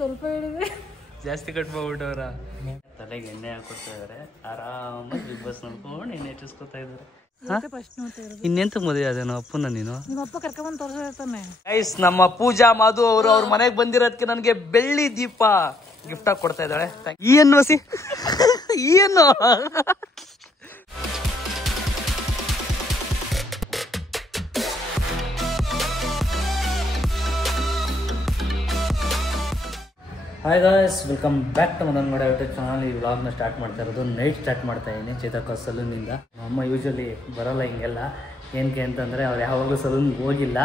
ಸ್ವಲ್ಪ ಹೇಳಿದೆ ಜಾಸ್ತಿ ಕಟ್ ಮಾಡ್ಬಿಟ್ಟವ್ರ ತಲೆಗೆ ಎಣ್ಣೆ ಹಾಕೊಡ್ತಾ ಇದಾರೆ ಆರಾಮಾಗಿ ಬಿಗ್ ಬಾಸ್ ನೋಡ್ಕೊಂಡು ಎಣ್ಣೆ ಹಚ್ಚಿಸ್ಕೊತಾ ಇದಾರೆ ಇನ್ನೆಂತ ಮದುವೆ ಅದೇನೋ ಅಪ್ಪನ ನೀನು ನಿಮ್ಮ ಅಪ್ಪ ಕರ್ಕೊಂಡ್ ತೋರಿಸ್ತಾನೆ ಗೈಸ್ ನಮ್ಮ ಪೂಜಾ ಮಾಧು ಅವರು ಅವ್ರ ಮನೆಗೆ ಬಂದಿರೋದಕ್ಕೆ ನನಗೆ ಬೆಳ್ಳಿ ದೀಪ ಗಿಫ್ಟ್ ಆಗಿ ಕೊಡ್ತಾ ಇದ್ದಾಳೆ ಏನು ವಸಿ ಏನು hi guys welcome back to Madan ಮಾಡ ಯೂಟ್ಯೂಬ್ ಚಾನಲ್. ಈ ವ್ಲಾಗ್ನ ಸ್ಟಾರ್ಟ್ ಮಾಡ್ತಾ ಇರೋದು ನೈಟ್ ಸ್ಟಾರ್ಟ್ ಮಾಡ್ತಾ ಇದ್ದೀನಿ ಚೇತಕ ಸಲೂನಿಂದ. ಅಮ್ಮ ಯೂಶ್ವಲಿ ಬರೋಲ್ಲ ಹಿಂಗೆಲ್ಲ, ಏನಕ್ಕೆ ಅಂತಂದರೆ ಅವ್ರು ಯಾವಾಗಲೂ ಸಲೂನ್ಗೆ ಹೋಗಿಲ್ಲ,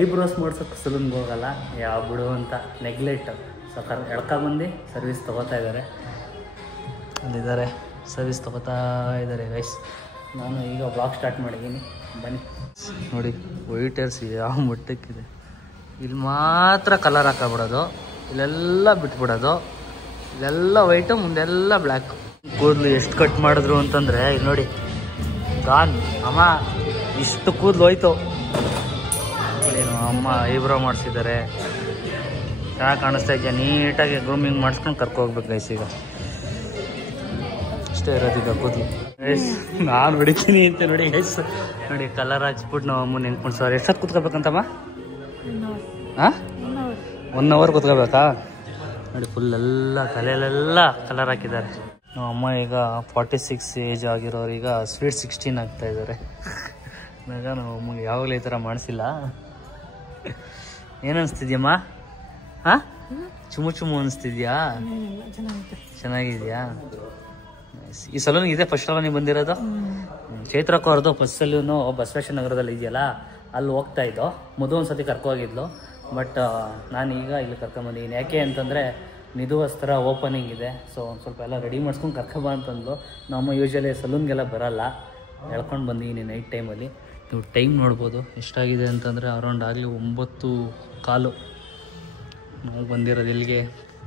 ಐಬ್ರೋಸ್ ಮಾಡ್ಸೋಕ್ಕೆ ಸಲೂನ್ಗೆ ಹೋಗಲ್ಲ, ಯಾವ ಬಿಡು ಅಂತ ನೆಗ್ಲೆಕ್ಟ್. ಸೊ ಎಳ್ಕೊಂಬಂದು ಸರ್ವಿಸ್ ತೊಗೋತಾ ಇದ್ದಾರೆ, ಅಲ್ಲಿದ್ದಾರೆ ಸರ್ವಿಸ್ ತೊಗೋತಾ ಇದ್ದಾರೆ ಗೈಸ್. ನಾನು ಈಗ ವ್ಲಾಗ್ ಸ್ಟಾರ್ಟ್ ಮಾಡಿದ್ದೀನಿ, ಬನ್ನಿ ನೋಡಿ. ವೈಟ್ ಹೇರ್ಸ್ ಯಾವ ಮಟ್ಟಕ್ಕಿದೆ, ಇಲ್ಲಿ ಮಾತ್ರ ಕಲರ್ ಹಾಕಬಿಡೋದು, ಇಲ್ಲೆಲ್ಲ ಬಿಟ್ಬಿಡೋದು, ಇಲ್ಲೆಲ್ಲ ವೈಟು ಮುಂದೆಲ್ಲ ಬ್ಲ್ಯಾಕ್. ಕೂದಲು ಎಷ್ಟು ಕಟ್ ಮಾಡಿದ್ರು ಅಂತಂದರೆ ಇಲ್ಲಿ ನೋಡಿ, ಗಾನ್ ಅಮ್ಮ ಇಷ್ಟು ಕೂದಲು ಹೋಯ್ತು. ಏನು ಅಮ್ಮ ಐಬ್ರೋ ಮಾಡಿಸಿದ್ದಾರೆ, ಚೆನ್ನಾಗಿ ಕಾಣಿಸ್ತಾ ಇದೆಯಾ, ನೀಟಾಗಿ ಗ್ರೂಮಿಂಗ್ ಮಾಡಿಸ್ಕೊಂಡು ಕರ್ಕೋಗ್ಬೇಕು ಗೈಸ್. ಈಗ ಅಷ್ಟೇ ಇರೋದೀಗ ಕೂದಲು ಗೈಸ್. ನಾನು ಹೊಡಿತೀನಿ ಅಂತ ನೋಡಿ ಗೈಸ್, ನೋಡಿ ಕಲರ್ ಹಚ್ಬಿಟ್ಟು ನಾವು ಅಮ್ಮನ ನೆನ್ಕೊಂಡು ಸರ್ ಎಷ್ಟೊತ್ತು ಕೂತ್ಕೋಬೇಕಂತಮ್ಮ? ಹಾಂ 1 ಅವರ್ ಕೂತ್ಕೋಬೇಕಾ? ನೋಡಿ ಫುಲ್ ಎಲ್ಲ ತಲೆಯಲ್ಲೆಲ್ಲ ಕಲರ್ ಹಾಕಿದ್ದಾರೆ. ನಮ್ಮ ಅಮ್ಮ ಈಗ 46 ಏಜ್ ಆಗಿರೋರು ಈಗ ಸ್ವೀಟ್ 16 ಆಗ್ತಾ ಇದ್ದಾರೆ. ಇವಾಗ ನಮ್ಮ ಅಮ್ಮಗೆ ಯಾವಾಗಲೂ ಈ ಥರ ಮಾಡಿಸಿಲ್ಲ. ಏನು ಅನಿಸ್ತಿದ್ಯಮ್ಮ? ಹಾಂ ಚುಮು ಚುಮು ಅನಿಸ್ತಿದ್ಯಾ? ಚೆನ್ನಾಗಿದ್ಯಾ? ಈ ಸಲೂನ್ ಇದೆ ಫಸ್ಟ್ ಅಲ್ಲ ನೀವು ಬಂದಿರೋದು? ಚೈತ್ರಕ್ಕ ಅವ್ರದ್ದು ಫಸ್ಟ್ ಸಲೂನು ಬಸವೇಶ್ವರ ನಗರದಲ್ಲಿ ಇದೆಯಲ್ಲ, ಅಲ್ಲಿ ಹೋಗ್ತಾ ಇದ್ದೋ. ಮೊದಲು ಒಂದು ಸತಿ ಕರ್ಕೋಗಿದ್ಲು, ಬಟ್ ನಾನೀಗ ಇಲ್ಲಿ ಕರ್ಕೊಂಬಂದಿದ್ದೀನಿ. ಯಾಕೆ ಅಂತಂದರೆ ನಿಧುವಸ್ತ್ರ ಓಪನಿಂಗ್ ಇದೆ, ಸೊ ಒಂದು ಸ್ವಲ್ಪ ಎಲ್ಲ ರೆಡಿ ಮಾಡಿಸ್ಕೊಂಡು ಕರ್ಕೊಂಬ ಅಂತಂದು. ನಮ್ಮ ಯೂಶ್ವಲಿ ಸಲೂನ್ಗೆಲ್ಲ ಬರೋಲ್ಲ, ಎಳ್ಕೊಂಡು ಬಂದಿದ್ದೀನಿ ನೈಟ್ ಟೈಮಲ್ಲಿ. ನೀವು ಟೈಮ್ ನೋಡ್ಬೋದು ಎಷ್ಟಾಗಿದೆ ಅಂತಂದರೆ ಅರೌಂಡ್ ಆಗಲಿ 9:15 ನಾವು ಬಂದಿರೋದು ಇಲ್ಲಿಗೆ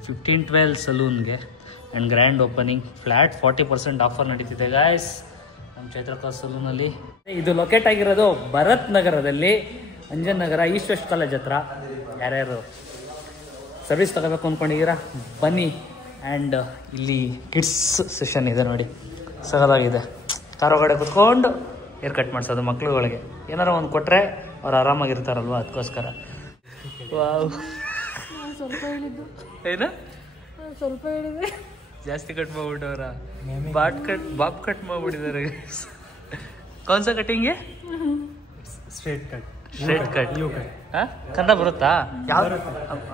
15-12 ಸಲೂನ್ಗೆ. And grand opening, flat 40% offer ನಡೀತಿದೆ ಗಾಯ್ಸ್ ನಮ್ಮ ಚೈತ್ರಕ ಸಲೂನಲ್ಲಿ. ಇದು ಲೊಕೇಟ್ ಆಗಿರೋದು ಭರತ್ ನಗರದಲ್ಲಿ, Anjan Nagar, East West College ಹತ್ರ. ಯಾರ್ಯಾರು ಸರ್ವಿಸ್ ತಗೋಬೇಕು ಅಂದ್ಕೊಂಡಿದ್ದೀರಾ ಬನ್ನಿ. ಆ್ಯಂಡ್ ಇಲ್ಲಿ ಕಿಡ್ಸ್ ಸೆಷನ್ ಇದೆ ನೋಡಿ, ಸಗದಾಗಿದೆ. ಕಾರ್ ಒಳಗಡೆ ಕುತ್ಕೊಂಡು ಹೇರ್ ಕಟ್ ಮಾಡಿಸೋದು ಮಕ್ಳುಗಳಿಗೆ. ಏನಾರು ಒಂದು ಕೊಟ್ಟರೆ ಅವ್ರು ಆರಾಮಾಗಿರ್ತಾರಲ್ವ, ಅದಕ್ಕೋಸ್ಕರ. ಸ್ವಲ್ಪ ಹೇಳಿದ್ದು ಏನು ಸ್ವಲ್ಪ ಹೇಳಿದೆ, ಜಾಸ್ತಿ ಕಟ್ ಮಾಡ್ಬಿಟ್ಟವ್ರ. ಬಾಬ್ ಕಟ್ ಮಾಡ್ಬಿಟ್ಟಿದ್ದಾರೆ. ಕೌನ್ಸ ಕಟ್ಟಿಂಗ್ಗೆ? Straight cut. ಹಾಂ ಕನ್ನಡ ಬರುತ್ತಾ? ಯಾವ್ದು?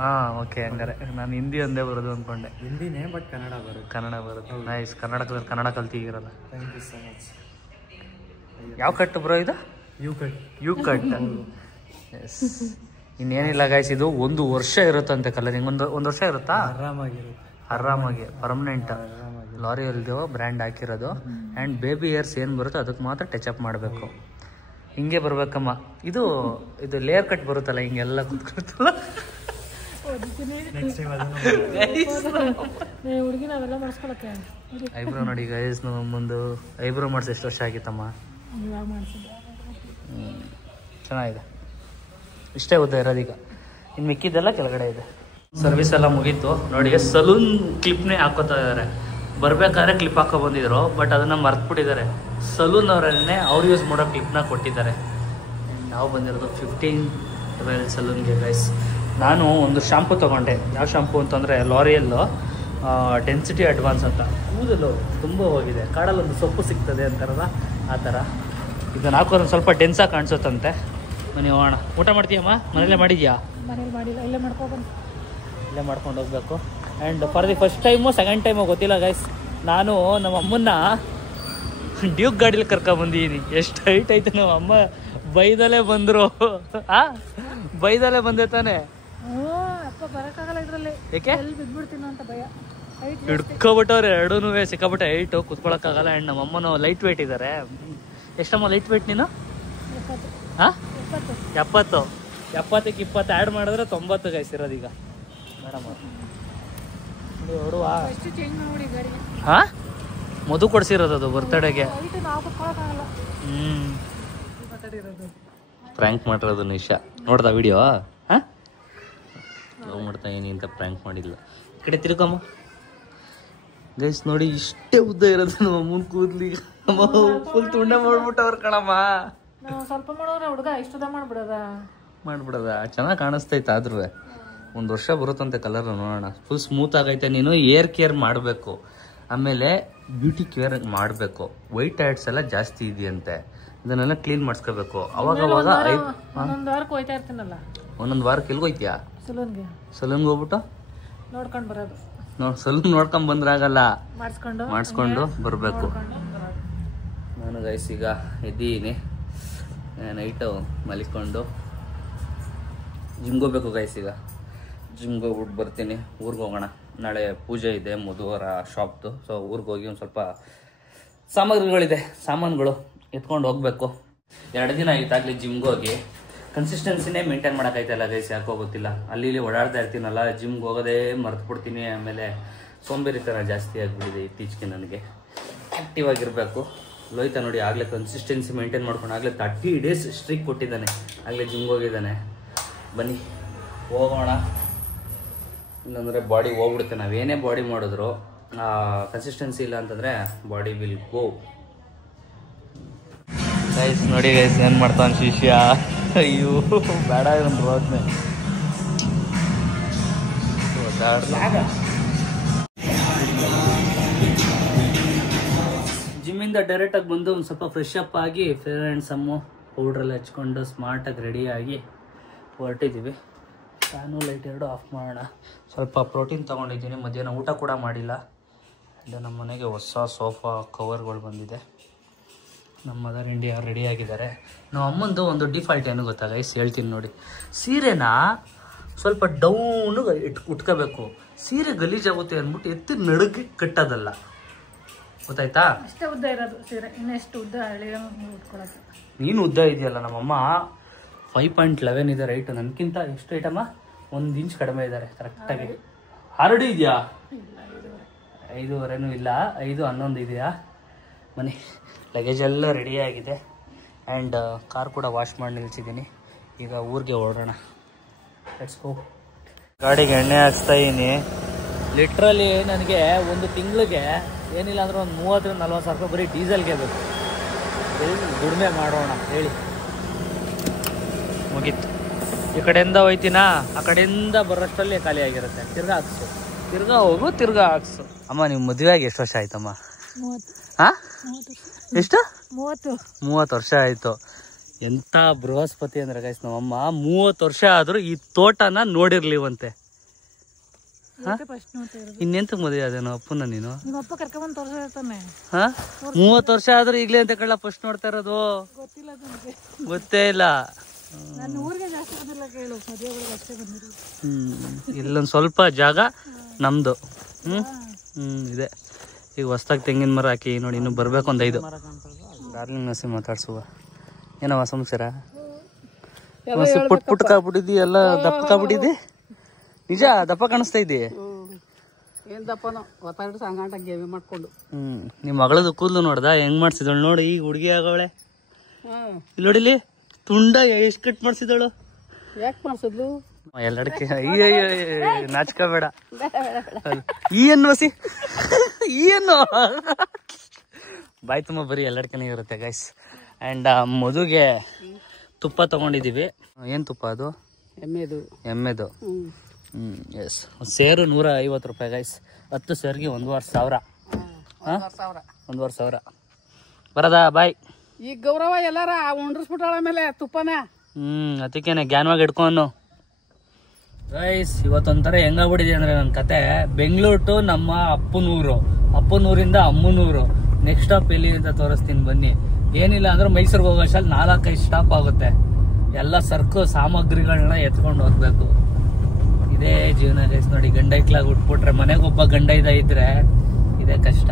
ಹಾಂ ಓಕೆ, ಹಂಗಾರೆ ನಾನು ಹಿಂದಿ ಒಂದೇ ಬರೋದು ಅಂದ್ಕೊಂಡೆ. ಹಿಂದಿನೇ ಬಟ್ ಕನ್ನಡ ಬರುತ್ತೆ. ನೈಸ್. ಕನ್ನಡ ಕಲ್ತಿಗಿರಲ್ಲ. Thank you so much. ಯಾವ ಕಟ್ ಬ್ರೋ ಇದು? U cut. ಎಸ್. ಇನ್ನೇನಿಲ್ಲ ಗಾಯ್ಸ್, ಇದು 1 ವರ್ಷ ಇರುತ್ತಂತೆ ಕಲರಿಂಗ್. ಒಂದು ವರ್ಷ ಇರುತ್ತಾ? ಆರಾಮಾಗಿ ಪರ್ಮನೆಂಟ್. ಲಾರಿಯಲ್ದು ಬ್ರ್ಯಾಂಡ್ ಹಾಕಿರೋದು. ಆ್ಯಂಡ್ ಬೇಬಿ ಹೇರ್ಸ್ ಏನು ಬರುತ್ತೋ ಅದಕ್ಕೆ ಮಾತ್ರ ಟಚ್ ಅಪ್ ಮಾಡಬೇಕು. ಹಿಂಗೆ ಬರ್ಬೇಕಮ್ಮ. ಇದು ಲೇಯರ್ ಕಟ್ ಬರುತ್ತಲ್ಲ, ಹಿಂಗೆಲ್ಲ ಕುತ್ಕೊಳ್ತಲ್ಲ. ಹುಡುಗಿ ನಾವೆಲ್ಲ ಮಾಡಿಸ್ಕೊಳಕ್ಕೆ ಐಬ್ರೋ ನೋಡಿ ಗೈಸ್, ಮುಂದೆ ಐಬ್ರೋ ಮಾಡಿಸಿ ಎಷ್ಟು ವರ್ಷ ಆಗಿತ್ತಮ್ಮ? ಚೆನ್ನಾಗಿದೆ. ಇಷ್ಟೇ ಉದ್ದ ಇರೋದೀಗ, ಇನ್ನು ಮಿಕ್ಕಿದ್ದೆಲ್ಲ ಕೆಳಗಡೆ ಇದೆ. ಸರ್ವಿಸ್ ಎಲ್ಲ ಮುಗೀತು ನೋಡಿ. ಸಲೂನ್ ಕ್ಲಿಪ್ನೇ ಹಾಕೋತಾ ಇದ್ದಾರೆ. ಬರಬೇಕಾದ್ರೆ ಕ್ಲಿಪ್ ಹಾಕೋ ಬಂದಿದ್ರು, ಬಟ್ ಅದನ್ನು ಮರ್ತ್ಬಿಟ್ಟಿದ್ದಾರೆ. ಸಲೂನ್ ಅವರನ್ನೇ ಅವ್ರು ಯೂಸ್ ಮಾಡೋ ಕ್ಲಿಪ್ನ ಕೊಟ್ಟಿದ್ದಾರೆ. ನಾವು ಬಂದಿರೋದು 15-12 ಸಲೂನ್ಗೆ ಗೈಸ್. ನಾನು ಒಂದು ಶಾಂಪು ತೊಗೊಂಡೆ. ಯಾವ ಶಾಂಪು ಅಂತಂದರೆ ಲಾರಿಯಲ್ಲು ಡೆನ್ಸಿಟಿ ಅಡ್ವಾನ್ಸ್ ಅಂತ. ಕೂದಲು ತುಂಬ ಹೋಗಿದೆ, ಕಾಡಲ್ಲಿ ಒಂದು ಸೊಪ್ಪು ಸಿಗ್ತದೆ ಅಂತಾರಲ್ಲ ಆ ಥರ. ಇದನ್ನು ಹಾಕೋದು ಸ್ವಲ್ಪ ಡೆನ್ಸಾಗಿ ಕಾಣಿಸುತ್ತಂತೆ. ಮನೆ ಹೋಗೋಣ. ಊಟ ಮಾಡ್ತೀಯಮ್ಮ? ಮನೇಲೇ ಮಾಡಿದ್ಯಾ? ಮನೇಲಿ ಮಾಡಿಲ್ಲ, ಇಲ್ಲೇ ಮಾಡ್ಕೊಂಡು ಹೋಗ್ಬೇಕು. And for the first time second time ಗೊತ್ತಿಲ್ಲ ಗೈಸ್, ನಾನು ನಮ್ಮ ಅಮ್ಮನ್ನ ಡ್ಯೂಕ್ ಗಾಡೀಲಿ ಕರ್ಕೊಂಬಂದಿದ್ದೀನಿ. ಎಷ್ಟು ಹೈಟ್ ಐತೆ ನಮ್ಮ ಅಮ್ಮ. ಬೈದಲ್ಲೇ ಬಂದರು. ಬೈದಲ್ಲೇ ಬಂದೆ ತಾನೆ. ಅಪ್ಪ ಬರೋಕ್ಕಾಗಲ್ಲ ಇದರಲ್ಲಿ, ಏಕೆ? ಎಲ್ಲಿ ಬಿದ್ಬಿಡ್ತೀನೋ ಅಂತ ಭಯ. ಹಿಡ್ಕೊಬಿಟ್ಟವ್ರೆ ಎರಡೂ ಸಿಕ್ಕಾಬಿಟ್ಟೆ ಹೈಟು, ಕುತ್ಕೊಳಕ್ಕಾಗಲ್ಲ. ಆ್ಯಂಡ್ ನಮ್ಮ ಅಮ್ಮನೂ ಲೈಟ್ ವೇಟ್ ಇದ್ದಾರೆ. ಎಷ್ಟಮ್ಮ ಲೈಟ್ ವೇಟ್ ನೀನು? ಹಾಂ 70. 70ಕ್ಕೆ 20 ಆ್ಯಡ್ ಮಾಡಿದ್ರೆ 90 ಗೈಸ್ ಇರೋದೀಗ. ಮೇಡಮ್ ಹೊಡುವ. ಹಾಂ ಮಧು ಕೊಡ್ಸಿರೋದು ಅದು ಬರ್ತಡೇಗೆ. ಫ್ರ್ಯಾಂಕ್ ಮಾಡಿರೋದು ನಿಶಾ. ನೋಡ್ದ ವಿಡಿಯೋ? ಹಾಂ ಮಾಡ್ತಾ ಏನಿ ಅಂತ ಪ್ರ್ಯಾಂಕ್ ಮಾಡಿಲ್ಲ. ಈ ಕಡೆ ತಿರ್ಕಮ್ಮ ಗೈಸ್. ನೋಡಿ ಇಷ್ಟೇ ಉದ್ದ ಇರೋದು ನಮ್ಮ ಅಮ್ಮನ ಕೂದ್ಲಿ. ಫುಲ್ ತುಂಡ ಮಾಡ್ಬಿಟ್ಟವ್ರ ಕಣಮ್ಮ. ಸ್ವಲ್ಪ ಮಾಡೋರೆ ಹುಡುಗ ಇಷ್ಟದ ಮಾಡ್ಬಿಡದ. ಚೆನ್ನಾಗಿ ಕಾಣಿಸ್ತೈತೆ. ಆದ್ರೂ 1 ವರ್ಷ ಬರುತ್ತಂತೆ ಕಲರ್. ನೋಡೋಣ. ಫುಲ್ ಸ್ಮೂತ್ ಆಗೈತೆ. ನೀನು ಏರ್ ಕೇರ್ ಮಾಡಬೇಕು, ಆಮೇಲೆ ಬ್ಯೂಟಿ ಕೇರ್ ಮಾಡಬೇಕು. ವೈಟ್ ಹ್ಯಾಡ್ಸ್ ಎಲ್ಲ ಜಾಸ್ತಿ ಇದೆಯಂತೆ, ಇದನ್ನೆಲ್ಲ ಕ್ಲೀನ್ ಮಾಡಿಸ್ಕೋಬೇಕು. ಅವಾಗ ಒಂದೊಂದು ವಾರಕ್ಕೆ ಹೋಯ್ತಾ ಇರ್ತೀನಲ್ಲ. ಒಂದೊಂದು ವಾರಕ್ಕೆ ಎಲ್ಗೆ ಹೋಯ್ತೀಯಾ? ಸಲೂನ್ಗೆ ಹೋಗ್ಬಿಟ್ಟು ನೋಡ್ಕೊಂಡು ಬರೋದು. ಸಲೂನ್ ನೋಡ್ಕೊಂಡ್ ಬಂದ್ರಾಗಲ್ಲ, ಮಾಡಿಸ್ಕೊಂಡು ಬರಬೇಕು. ನಾನು ಗೈಸ್ ಈಗ ಎದ್ದೀನಿ. ನೈಟು ಮಲಿಕೊಂಡು ಜಿಮ್ಗೆ ಹೋಗ್ಬೇಕು ಗೈಸ್. ಈಗ ಜಿಮ್ಗೆ ಹೋಗ್ಬಿಟ್ಟು ಬರ್ತೀನಿ. ಊರಿಗೆ ಹೋಗೋಣ. ನಾಳೆ ಪೂಜೆ ಇದೆ ಮಧುವರ ಶಾಪ್ದು. ಸೊ ಊರಿಗೆ ಹೋಗಿ ಒಂದು ಸ್ವಲ್ಪ ಸಾಮಾನುಗಳು ಎತ್ಕೊಂಡು ಹೋಗ್ಬೇಕು. 2 ದಿನ ಆಯ್ತಾಗಲಿ ಜಿಮ್ಗೆ ಹೋಗಿ. ಕನ್ಸಿಸ್ಟೆನ್ಸಿನೇ ಮೇಂಟೈನ್ ಮಾಡೋಕ್ಕಾಯ್ತಲ್ಲ ಗೈಸ್, ಯಾಕೋ ಗೊತ್ತಿಲ್ಲ. ಅಲ್ಲಿ ಇಲ್ಲಿ ಓಡಾಡ್ತಾ ಇರ್ತೀನಲ್ಲ, ಜಿಮ್ಗೆ ಹೋಗೋದೇ ಮರ್ತ್ಬಿಡ್ತೀನಿ. ಆಮೇಲೆ ಸೋಂಬೇರಿತನ ಜಾಸ್ತಿ ಆಗಿಬಿಟ್ಟಿದೆ ಇತ್ತೀಚೆಗೆ. ನನಗೆ ಆ್ಯಕ್ಟಿವ್ ಆಗಿರಬೇಕು. ಲೋಯ್ತಾ ನೋಡಿ ಆಗಲೇ ಕನ್ಸಿಸ್ಟೆನ್ಸಿ ಮೇಂಟೈನ್ ಮಾಡ್ಕೊಂಡು ಆಗಲೇ 30 ಡೇಸ್ ಸ್ಟ್ರೀಕ್ ಕೊಟ್ಟಿದ್ದಾನೆ. ಆಗಲೇ ಜಿಮ್ಗೆ ಹೋಗಿದ್ದಾನೆ. ಬನ್ನಿ ಹೋಗೋಣ. ಇಲ್ಲಾಂದರೆ ಬಾಡಿ ಹೋಗ್ಬಿಡುತ್ತೆ. ನಾವೇನೇ ಬಾಡಿ ಮಾಡಿದ್ರು ಕನ್ಸಿಸ್ಟೆನ್ಸಿ ಇಲ್ಲ ಅಂತಂದರೆ ಬಾಡಿ ವಿಲ್ ಗೋ. ಗೈಸ್ ನೋಡಿ ಗೈಸ್ ಏನು ಮಾಡ್ತಾನೆ ಶಿಷ್ಯ. ಅಯ್ಯೋ ಬೇಡ ಒಂದು ರೋದ್ನೆ. ಜಿಮ್ಮಿಂದ ಡೈರೆಕ್ಟಾಗಿ ಬಂದು ಒಂದು ಸ್ವಲ್ಪ ಫ್ರೆಶ್ ಅಪ್ ಆಗಿ ಫೇರ್ ಆ್ಯಂಡ್ ಸಮ್ಮು ಪೌಡ್ರೆಲ್ಲ ಹಚ್ಕೊಂಡು ಸ್ಮಾರ್ಟಾಗಿ ರೆಡಿಯಾಗಿ ಹೊರಟಿದ್ದೀವಿ. ಫ್ಯಾನು ಲೈಟ್ 2 ಆಫ್ ಮಾಡೋಣ. ಸ್ವಲ್ಪ ಪ್ರೋಟೀನ್ ತೊಗೊಂಡಿದ್ದೀನಿ. ಮಧ್ಯಾಹ್ನ ಊಟ ಕೂಡ ಮಾಡಿಲ್ಲ. ಇಲ್ಲ ನಮ್ಮ ಮನೆಗೆ ಹೊಸ ಸೋಫಾ ಕವರ್ಗಳು ಬಂದಿದೆ. ನಮ್ಮ ಮದರ್ ಇಂಡಿಯಾ ರೆಡಿಯಾಗಿದ್ದಾರೆ. ನಮ್ಮ ಅಮ್ಮಂದು ಒಂದು ಡಿಫಾಲ್ಟ್ ಏನು ಗೊತ್ತಾ ಗೈಸ್, ಹೇಳ್ತೀನಿ ನೋಡಿ. ಸೀರೆನ ಸ್ವಲ್ಪ ಡೌನಿಗೆ ಉಟ್ಕೋಬೇಕು. ಸೀರೆ ಗಲೀಜಾಗುತ್ತೆ ಅಂದ್ಬಿಟ್ಟು ಎತ್ತಿ ನಡುಗೆ ಕಟ್ಟೋದಲ್ಲ, ಗೊತ್ತಾಯ್ತಾ? ಅಷ್ಟೇ ಉದ್ದ ಇರೋದು ಸೀರೆ, ಇನ್ನೆಷ್ಟು ಉದ್ದ ಉಟ್ಕೊಳ್ಳೋದು. ನೀನು ಉದ್ದ ಇದೆಯಲ್ಲ. ನಮ್ಮಮ್ಮ 5.11 ಇದೆ ರೈಟ್. ನನಗಿಂತ ಎಷ್ಟು ಐಟಮ್ಮ 1 ಇಂಚ್ ಕಡಿಮೆ ಇದ್ದಾರೆ ಕರೆಕ್ಟಾಗಿ. 6 ಇದೆಯಾ? 5.25 ಇಲ್ಲ, 5.11 ಇದೆಯಾ? ಬನ್ನಿ, ಲಗೇಜ್ ಎಲ್ಲ ರೆಡಿ ಆಗಿದೆ. ಆ್ಯಂಡ್ ಕಾರ್ ಕೂಡ ವಾಶ್ ಮಾಡಿ ನಿಲ್ಸಿದ್ದೀನಿ. ಈಗ ಊರಿಗೆ ಹೊರಡೋಣ. Let's go. ಗಾಡಿಗೆ ಎಣ್ಣೆ ಹಾಕ್ಸ್ತಾ ಇದ್ದೀನಿ. ಲಿಟ್ರಲಿ ನನಗೆ ಒಂದು ತಿಂಗಳಿಗೆ ಏನಿಲ್ಲ ಅಂದ್ರೆ ಒಂದು 30-40 ಸಾವಿರ ರೂಪಾಯಿ ಬರೀ ಡೀಸೆಲ್ಗೆ ಬೇಕು. ದುಡಿಮೆ ಮಾಡೋಣ ಹೇಳಿ. ಮುಗೀತು. ಈ ಕಡೆಯಿಂದ ಹೋಯ್ತೀನಾ, ಆ ಕಡೆಯಿಂದ ಬರೋಷ್ಟರಲ್ಲಿ ಖಾಲಿ ಆಗಿರುತ್ತೆ. ತಿರ್ಗಾ ಹಾಕ್ಸು, ತಿರ್ಗಾ ಹೋಗು, ತಿರ್ಗಾ ಹಾಕ್ಸು. ಅಮ್ಮ ನೀವು ಮದುವೆಯಾಗಿ ಎಷ್ಟು ವರ್ಷ ಆಯ್ತಮ್ಮ? ಎಷ್ಟು? 30 ವರ್ಷ ಆಯ್ತು. ಎಂತ ಬೃಹಸ್ಪತಿ ಅಂದ್ರೆ ಗೈಸ್ ನಮ್ಮಮ್ಮ 30 ವರ್ಷ ಆದ್ರೂ ಈ ತೋಟನ ನೋಡಿರ್ಲಿವಂತೆ. ಇನ್ನೆಂತ ಮದುವೆ ಅದೇನೋ ಅಪ್ಪನ ನೀನು? 30 ವರ್ಷ ಆದ್ರೂ ಈಗ್ಲೇ ಅಂತ ಕಳ್ಳ ಫಸ್ಟ್ ನೋಡ್ತಾ ಇರೋದು? ಗೊತ್ತೇ ಇಲ್ಲ. ಇಲ್ಲೊಂದು ಸ್ವಲ್ಪ ಜಾಗ ನಮ್ದು. ಇದೆ. ಈಗ ಹೊಸ್ದಾಗಿ ತೆಂಗಿನ ಮರ ಹಾಕಿ ನೋಡಿ. ಇನ್ನು ಬರ್ಬೇಕು ಒಂದು 5. ಡಾರ್ಲಿಂಗ್ ನಸಿ ಮಾತಾಡ್ಸುವ. ಏನವ ಸಂಸಾರ? ಪುಟ್ ಕಾಬಿಟ್ಟಿದ್ದಿ, ಎಲ್ಲ ದಪ್ಪ ಕಾಬಿಟ್ಟಿದ್ದಿ. ನಿಜ ದಪ್ಪ ಕಾಣಿಸ್ತಾ ಇದ್ದಿ. ನಿಮ್ ಮಗಳದು ಕೂದಲು ನೋಡ್ದ ಹೆಂಗ್ ಮಾಡ್ಸಿದಳು ನೋಡಿ. ಈಗ ಹುಡುಗಿ ಆಗವಳೆ. ಇಲ್ಲಿ ನೋಡಿಲಿ ತುಂಡ ಎಷ್ಟ್ ಕಟ್ ಮಾಡ್ಸಿದಳು. ಯಾಕೆ ಮಾಡ್ಸಿದ್ಲು? ಎಲ್ಲಡಕ್ಕೆ ನಾಚ್ಕೋಬೇಡ. ಏನು ಮಸಿ ಏನು ಬಾಯ್ ತುಂಬ ಬರೀ ಎಲ್ಲಡ್ಕನೇ ಇರುತ್ತೆ ಗೈಸ್. ಆ್ಯಂಡ್ ಮದುಗೆ ತುಪ್ಪ ತಗೊಂಡಿದ್ದೀವಿ. ಏನು ತುಪ್ಪ ಅದು? ಎಮ್ಮೆದು. ಎಸ್. ಸೇರು 150 ರೂಪಾಯಿ ಗೈಸ್. 10 ಸೇರಿಗೆ 1,500. 1,500 ಬರದಾ? ಬಾಯ್. ಈಗ ಗೌರವ ಎಲ್ಲಾರ ಉಂಡ್ರಿಸ್ಬಿಟ್ಟಾಳ ಮೇಲೆ ತುಪ್ಪನ. ಅದಕ್ಕೇನೆ ಗ್ಯಾನ್ವಾಗಿ ಇಟ್ಕೊಂಡು ಗೈಸ್. ಇವತ್ತೊಂಥರ ಹೆಂಗಾಗ್ಬಿಟ್ಟಿದೆ ಅಂದ್ರೆ ನನ್ನ ಕತೆ. ಬೆಂಗಳೂರು ಟು ನಮ್ಮ ಅಪ್ಪನೂರಿಂದ ಅಮ್ಮನೂರು. ನೆಕ್ಸ್ಟ್ ಸ್ಟಾಪ್ ಎಲ್ಲಿ ಅಂತ ತೋರಿಸ್ತೀನಿ ಬನ್ನಿ. ಏನಿಲ್ಲ ಅಂದ್ರೆ ಮೈಸೂರಿಗೆ ಹೋಗೋ ಅಷ್ಟಲ್ಲಿ 4-5 ಸ್ಟಾಪ್ ಆಗುತ್ತೆ. ಎಲ್ಲ ಸರ್ಕು ಸಾಮಗ್ರಿಗಳನ್ನ ಎತ್ಕೊಂಡು ಹೋಗ್ಬೇಕು. ಇದೇ ಜೀವನ ಗೈಸ್. ನೋಡಿ, ಗಂಡ ಇಕ್ಲಾಗ ಉಟ್ಬಿಟ್ರೆ ಮನೆಗೆ ಒಬ್ಬ ಗಂಡ ಇದ್ರೆ ಇದೇ ಕಷ್ಟ.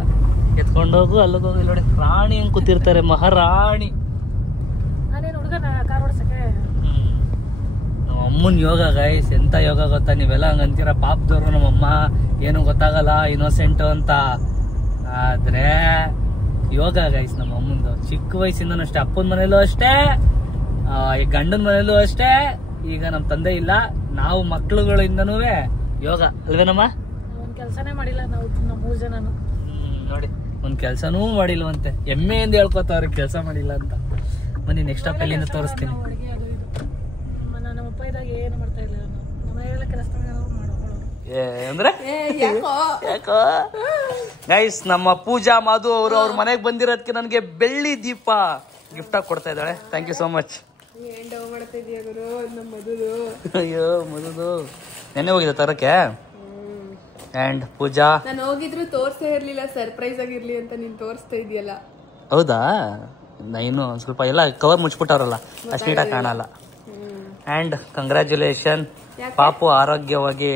ಎತ್ಕೊಂಡು ಹೋಗು, ಅಲ್ಲಿಗೆ ಹೋಗಿ. ನೋಡಿ ರಾಣಿ ಹಂಗೆ ಕೂತಿರ್ತಾರೆ, ಮಹಾರಾಣಿ. ನಮ್ಮ ಅಮ್ಮನ ಯೋಗ ಗೈಸ್, ಎಂತ ಯೋಗ ಗೊತ್ತಾ? ನೀವೆಲ್ಲ ಹಂಗ ಅಂತೀರ ಪಾಪದವ್ರು, ನಮ್ಮಮ್ಮ ಏನು ಗೊತ್ತಾಗಲ್ಲ ಇನ್ನೋಸೆಂಟು ಅಂತ. ಆದ್ರೆ ಯೋಗ ಗೈಸ್ ನಮ್ಮ ಅಮ್ಮಂದು. ಚಿಕ್ಕ ವಯಸ್ಸಿಂದನೂ ಅಷ್ಟೇ, ಅಪ್ಪನ ಮನೇಲೂ ಅಷ್ಟೇ, ಈ ಗಂಡನ ಮನೇಲೂ ಅಷ್ಟೇ, ಈಗ ನಮ್ಮ ತಂದೆ ಇಲ್ಲ, ನಾವು ಮಕ್ಳುಗಳಿಂದನೂ ಯೋಗ ಅಲ್ವೇನಮ್ಮ? ಒಂದ್ ಕೆಲ್ಸನೇ ಮಾಡಿಲ್ಲ ನಾವು 3 ಜನನು. ನೋಡಿ ಒಂದ್ ಕೆಲ್ಸನೂ ಮಾಡಿಲ್ವಂತೆ, ಹೆಮ್ಮೆಯಿಂದ ಹೇಳ್ಕೊತಾವ್ರೆ ಕೆಲ್ಸ ಮಾಡಿಲ್ಲ ಅಂತ. ಬನ್ನಿ ನೆಕ್ಸ್ಟ್ ಸ್ಟಾಪ್ ಎಲ್ಲಿಂದ ತೋರಿಸ್ತೀನಿ. ಅಡುಗೆ ಅದು ಇದು ನಮ್ಮ ಅಪ್ಪ ಇದ್ದಾಗ ಏನು ಮಾಡ್ತಾ ಇಲ್ಲ ನಾವು. ಮನೆಯೆಲ್ಲ ಕೆಲಸ ಮಾಡೋರು. ಅಂದ್ರೆ ಯಾಕೋ ಗೈಸ್, ನಮ್ಮ ಪೂಜಾ ಮಾಧು ಅವರು ಅವ್ರ ಮನೆಗೆ ಬಂದಿರೋದಕ್ಕೆ ನನಗೆ ಬೆಳ್ಳಿ ದೀಪ ಗಿಫ್ಟ್ ಆಗಿ ಕೊಡ್ತಾ ಇದ್ದಾಳೆ. Thank you so much. ಅಯ್ಯೋ ಮಧುದು ನೆನ್ನೆ ಹೋಗಿದ್ದ ತರಕ್ಕೆ. ಅಂಡ್ ಪೂಜಾ ನಾನು ಹೋಗಿದ್ರು ತೋರ್ಸೇ ಇರ್ಲಿಲ್ಲ, ಸರ್ಪ್ರೈಸ್ ಆಗಿರ್ಲಿ ಅಂತ ನೀನ್ ತೋರಿಸ್ತಾ ಇದೆಯಲ್ಲ. ಹೌದಾ? ಇನ್ನು ಸ್ವಲ್ಪ ಎಲ್ಲ ಕವರ್ ಮುಚ್ಬಿಟ್ಟವ್ರಲ್ಲ, ಅಷ್ಟು ನೀಟಾಗಿ ಕಾಣಲ್ಲ. ಅಂಡ್ ಕಂಗ್ರ್ಯಾಚುಲೇಷನ್, ಪಾಪು ಆರೋಗ್ಯವಾಗಿ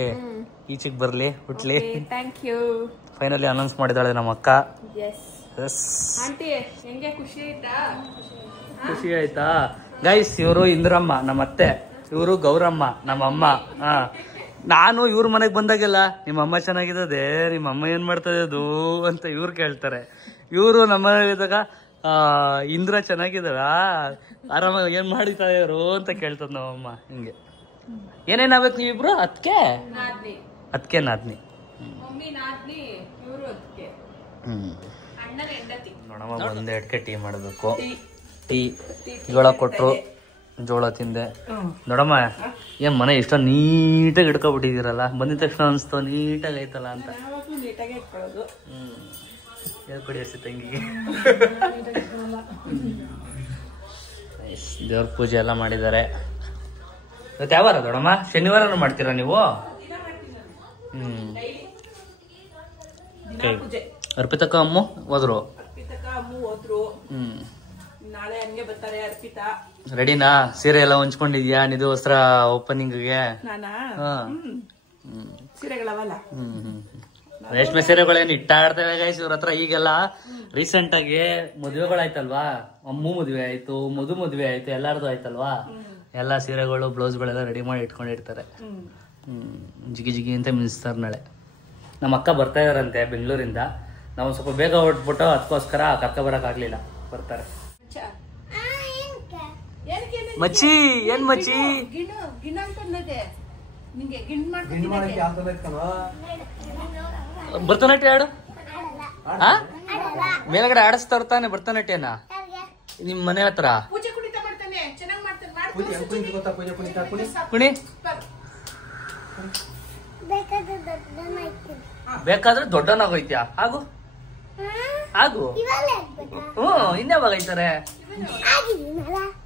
ಈಚೆಗೆ ಬರ್ಲಿ, ಹುಟ್ಲಿ. Thank you. ಫೈನಲಿ ಅನೌನ್ಸ್ ಮಾಡಿದಾಳೆ ನಮ್ಮ ಅಕ್ಕ. ಆಂಟಿ ಹೆಂಗೆ ಖುಷಿ ಆಯ್ತಾ? ಖುಷಿ ಆಯ್ತಾ ಗೈಸ್? ಇವರು ಇಂದ್ರಮ್ಮ ನಮ್ಮ ಅತ್ತೆ, ಇವರು ಗೌರಮ್ಮ ನಮ್ಮ ಅಮ್ಮ. ನಾನು ಇವ್ರ ಮನೆಗೆ ಬಂದಾಗೆಲ್ಲ ನಿಮ್ಮ ಅಮ್ಮ ಚೆನ್ನಾಗಿದ್ದದೆ, ನಿಮ್ಮ ಅಮ್ಮ ಏನ್ ಮಾಡ್ತದೆ ಅದು ಅಂತ ಇವ್ರು ಕೇಳ್ತಾರೆ. ಇವರು ನಮ್ಮ ಮನೆಗಿದ್ದಾಗ ಇಂದ್ರ ಚೆನ್ನಾಗಿದ್ದಾರ, ಆರಾಮಾಗಿ ಏನ್ ಮಾಡಿತಾ ಇವರು ಅಂತ ಕೇಳ್ತದ ನಮ್ಮಮ್ಮ. ಹಿಂಗೆ ಏನೇನಾಗ್ಬೇಕು ನೀವಿಬ್ರು? ಅದಕ್ಕೆ ನಾದ್ನಿ ನೋಡಮ್ಮ. ಒಂದ್ ಎಡ್ಕೆ ಟೀ ಮಾಡಬೇಕು. ಟೀ ಜೋಳ ಕೊಟ್ರು, ಜೋಳ ತಿಂದೆ. ನೋಡಮ್ಮ ಏನ್ ಮನೆ ಇಷ್ಟ ನೀಟಾಗಿ ಇಟ್ಕೊಬಿಟ್ಟಿದ್ದೀರಲ್ಲ, ಬಂದಿದ ತಕ್ಷಣ ಅನ್ಸ್ತು ನೀಟಾಗಿ ಐತಲ್ಲ ಅಂತ. ಹೇಳ್ಕೊಡಿ ಹಸಿ ತಂಗಿಗೆ. ದೇವ್ರ ಪೂಜೆ ಎಲ್ಲ ಮಾಡಿದ್ದಾರೆ. ಇವತ್ತು ಯಾವಾರ ದೊಡಮ್ಮ? ಶನಿವಾರನೂ ಮಾಡ್ತೀರಾ ನೀವು? ಅರ್ಪಿತಕ್ಕ ಅಮ್ಮ ಹೋದ್ರು. ನಾಳೆ ಹಂಗೆ ಬರ್ತಾರೆ ಅರ್ಪಿತಾ. ರೆಡಿನಾ? ಸೀರೆ ಎಲ್ಲ ಹೊಂಚ್ಕೊಂಡಿದ್ಯಾ ನಿಧು ವಸ್ತ್ರ ಓಪನಿಂಗ್ಗೆ? ಸೀರೆಗಳವಲ್ಲ. ರೇಷ್ಮೆ ಸೀರೆಗಳೇನು ಇಟ್ಟಾಡ್ತೇವೆ ಗೈಸ್ ಇವ್ರ ಹತ್ರ. ಈಗೆಲ್ಲ ರೀಸೆಂಟ್ ಆಗಿ ಮದುವೆಗಳಾಯ್ತಲ್ವಾ, ಅಮ್ಮು ಮದುವೆ ಆಯ್ತು, ಮದುವೆ ಆಯ್ತು, ಎಲ್ಲಾರ್ದು ಆಯ್ತಲ್ವಾ. ಎಲ್ಲ ಸೀರೆಗಳು ಬ್ಲೌಸ್ಗಳೆಲ್ಲ ರೆಡಿ ಮಾಡಿ ಇಟ್ಕೊಂಡಿರ್ತಾರೆ. ಜಿಗಿ ಜಿಗಿ ಅಂತ ಮಿನ್ಸ್ತಾರೆ. ನಾಳೆ ನಮ್ಮ ಅಕ್ಕ ಬರ್ತಾ ಇದಾರಂತೆ ಬೆಂಗಳೂರಿಂದ. ನಾವು ಸ್ವಲ್ಪ ಬೇಗ ಹೊಟ್ಬಿಟ್ಟು ಅದಕ್ಕೋಸ್ಕರ ಕರ್ಕೊಬರಕ್ ಆಗ್ಲಿಲ್ಲ. ಬರ್ತಾರೆ. ಮಚ್ಚಿ ಏನ್ ಮಚ್ಚಿ? ಭರತನಾಟ್ಯ ಆಡು. ಮೇಲ್ಗಡೆ ಆಡಿಸ್ತಾ ಇರ್ತಾನೆ ಭರತನಾಟ್ಯನ ನಿಮ್ ಮನೆ ಹತ್ರ. ಕುಣಿ ಬೇಕಾದ್ರೆ ದೊಡ್ಡನಾಗೋಯ್ತ್ಯಾ? ಆಗು ಆಗು. ಇನ್ಯಾವಾಗ ಐತಾರೆ?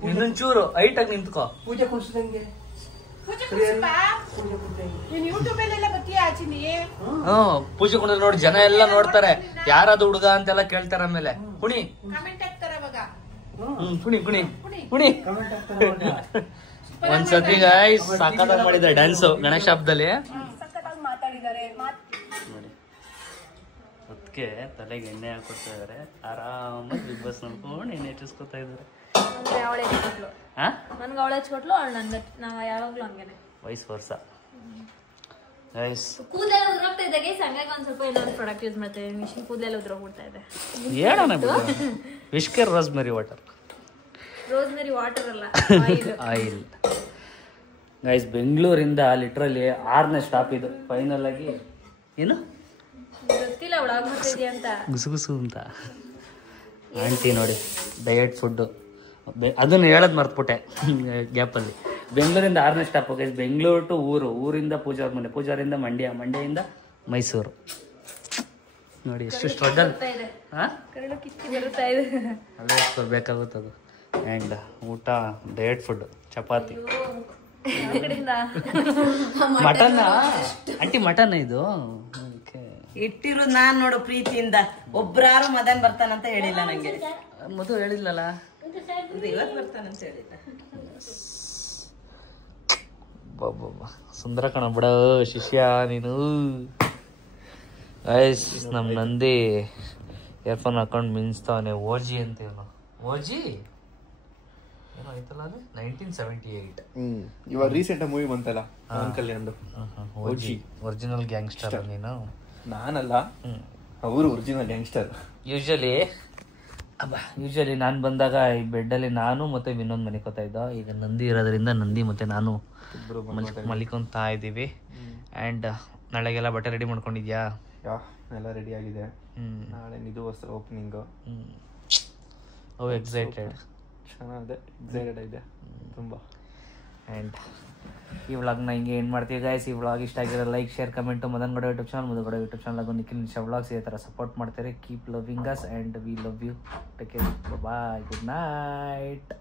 ಇನ್ನೊಂಚೂರು ಹೈಟ್ ಆಗಿ ನಿಂತ್ಕೋ. ಪೂಜೆ ಕುಣಿದ್ರೆ ನೋಡಿ ಜನ ಎಲ್ಲ ನೋಡ್ತಾರೆ, ಯಾರದು ಹುಡುಗ ಅಂತೆಲ್ಲ ಕೇಳ್ತಾರೆ. ಆಮೇಲೆ ಕುಣಿ ಕುಣಿ ಕುಣಿ ಕುಣಿ. ಒಂದ್ಸತಿ ಗಾಯ್ಸ್ ಸಾಕಾಗಿ ಮಾಡಿದ್ದಾರೆ ಡ್ಯಾನ್ಸ್ ಗಣೇಶ ಹಬ್ಬದಲ್ಲಿ. ಅದಕ್ಕೆ ತಲೆಗೆ ಎಣ್ಣೆ ಹಾಕೊಡ್ತಾ ಇದಾರೆ. ಆರಾಮಾಗಿ ಬಿಗ್ ಬಾಸ್ ನೋಡ್ಕೊಂಡು ಎಣ್ಣೆ ಹಚ್ಚಿಸ್ಕೊತಾ ಇದಾರೆ. ವಯಸ್ಸು ವರ್ಷ ಕೂದಲೆಲ್ಲ ಉದುರೋಗ್ತಾ ಇದೆ ಗೈಸ್, ಹಂಗಾಗಿ ಒಂದ್ ಸ್ವಲ್ಪ ಇನ್ನೊಂದು ಪ್ರಾಡಕ್ಟ್ ಯೂಸ್ ಮಾಡ್ತೇವೆ. ಮಿಷಿನ್ ಕೂದಲೆಲ್ಲ ಉದುರೋಗ್ಬಿಡ್ತಾ ಇದೆ. ಹೇಳೋಣ ವಿಶ್ಕರ್ ರೋಸ್ಮೆರಿ ವಾಟರ್. ರೋಸ್ಮೆರಿ ವಾಟರ್ ಅಲ್ಲ, ಆಯಿಲ್. ಗೈಸ್ ಬೆಂಗಳೂರಿಂದ ಲಿಟ್ರಲಿ 6ನೇ ಸ್ಟಾಪ್ ಇದು. ಫೈನಲ್ ಆಗಿ ಏನು ಗೊತ್ತಿಲ್ಲ ಒಳಗ್ ಮಾಡ್ತಿದ್ಯಾ ಅಂತ, ಗುಸುಗುಸು ಅಂತ. ಆಂಟಿ ನೋಡಿ ಡಯಟ್ ಫುಡ್, ಅದನ್ನ ಹೇಳೋದು ಮರ್ತ್ಬಿಟ್ಟೆ ಗ್ಯಾಪಲ್ಲಿ. ಬೆಂಗಳೂರಿಂದ 6ನೇ ಸ್ಟಾಪ್ ಗೈಸ್. ಬೆಂಗಳೂರು ಟು ಊರಿಂದ ಪೂಜಾರ್ ಮನೆ, ಪೂಜಾರಿಂದ ಮಂಡ್ಯದಿಂದ ಮೈಸೂರು. ನೋಡಿ ಎಷ್ಟು ಸ್ಟ್ರಗಲ್. ಅಲ್ಲೇ ಬೇಕಾಗುತ್ತದು. ಆ್ಯಂಡ್ ಊಟ diet food, chapati, mutton. Aunty mutton ಇದು ಇಟ್ಟಿರು. ನಾನ್ ನೋಡು ಪ್ರೀತಿಯಿಂದ ಒಬ್ರಾರು ಮದನ್ ಬರ್ತಾನಂತ ಹೇಳಿಲ್ಲ ನಂಗೆ. ಮಧು ಹೇಳಿಲ್ಲಲ್ಲ, ಇವತ್ತು ಬರ್ತಾನಂತ ಹೇಳಿಲ್ಲ. ಸುಂದರ ಕಣ ಬಿಡ ಶಿಷ್ಯ ನೀನು. ಐಸ್ ನಮ್ ನಂದಿ ಇಯರ್ಫೋನ್ ಹಾಕೊಂಡು ಮಿಂಚ್ತಾವನೆ. ಓಜಿ ಅಂತ ಇವನು. ಓಜಿ ಏನೋ ಆಯ್ತಲ್ಲ ಅದು 1978. ಇವಾಗ ರೀಸೆಂಟ್ ಮೂವಿ ಬಂತಲ್ಲ ಕಲ್ಯಾಣ್. ಓಜಿ ಒರಿಜಿನಲ್ ಗ್ಯಾಂಗ್ಸ್ಟರ್ ನೀನು. ನಾನಲ್ಲ, ಅವರು ಒರಿಜಿನಲ್ ಗ್ಯಾಂಗ್ಸ್ಟರ್. ಯೂಶಲಿ ಯೂಶಲಿ ನಾನು ಬಂದಾಗ ಈ ಬೆಡ್ಡಲ್ಲಿ ನಾನು ಮತ್ತು ವಿನೋದ್ ಮಲಿಕೋತಾ ಇದ್ದ. ಈಗ ನಂದಿ ಇರೋದ್ರಿಂದ ನಂದಿ ಮತ್ತು ನಾನು ಮಲಿಕೊಂತಾ ಇದ್ದೀವಿ. ಆ್ಯಂಡ್ ನಾಳೆಗೆಲ್ಲ ಬಟ್ಟೆ ರೆಡಿ ಮಾಡ್ಕೊಂಡಿದ್ಯಾ? ಎಲ್ಲ ರೆಡಿ ಆಗಿದೆ. ನಾಳೆ ನಿಧು ವಸ್ತ್ರ ಓಪನಿಂಗು. ಎಕ್ಸೈಟೆಡ್. ಚೆನ್ನಾಗಿದೆ, ಎಕ್ಸೈಟೆಡ್ ಇದೆ ತುಂಬ. ಆ್ಯಂಡ್ ಈ ವ್ಲಾಗ್ನ ಹಿಂಗೆ ಏನು ಮಾಡ್ತೀವಿ ಗೈಸ್. ಈ ವ್ಲಾಗ್ ಇಷ್ಟ ಆಗಿರೋ like, share, comment. Madan Gowda YouTube channel, Madan Gowda YouTube channel, Nikhil Nisha vlogs ಇದೇ ಥರ ಸಪೋರ್ಟ್ ಮಾಡ್ತಾರೆ. Keep loving us and we love you. Take care. Bye. Good night.